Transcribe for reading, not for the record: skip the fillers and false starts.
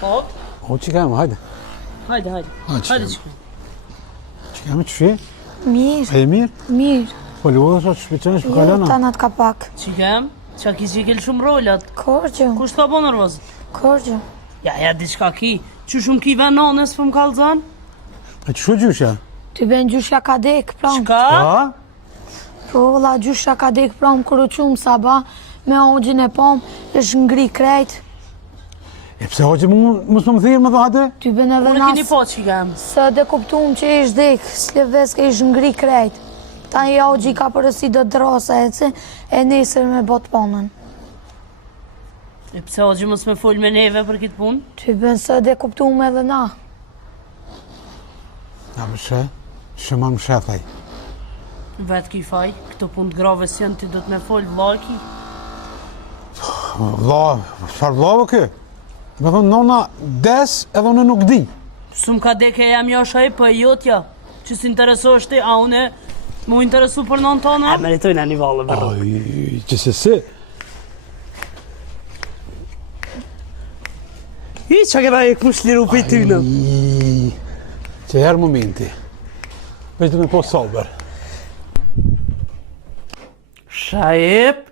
Po? O, që kemë, hajde. Hajde. Hajde që kemë. Që kemë, që shi? Mirë. E mirë? Mirë. Po luodhë, që shpeqenë, që Jo, kalena? tanat ka pak. Që kemë? Qa ki që i kelë shumë rollat? Korgjë. Kush ka po nervoz? Korgjë. Ja, diçka ki. Që shumë ki ven nanës për më kalëzan? E që shu gjysha? Ty ben gjysha ka dek, pram. Qka? Po, la gjysha ka dek, pram, kërë qumë saba, me ogjin e pom, është ngri krejt. E pse hoqë mu s'më më thirë më dhate? Ty ben edhe Unë keni nas, po që kemë. së dhe kuptum që ish dek, sleveske ish ngri krejt. Ta i ogji ka përësi do drosa e nesër me bot ponën. E pse o gjë mos me full me neve për kitë punë? Ty ben së dhe kuptum edhe na. Ja, përshë, që ma më shethaj. Vetë ki faj, këto punë të grave si janë ti do të me full vlaki. Vla, farë vlavë kë? Me thonë, nona des edhe unë nuk di. Sum ka deke jam joshaj për jotja. Që s'interesohesh ti, a une mu interesu për non tona? A meritojnë a një valë bërë. Oj, që se si. I që këna e kush liru për ty në? Që herë momenti. Veç të me po sober. Shajip.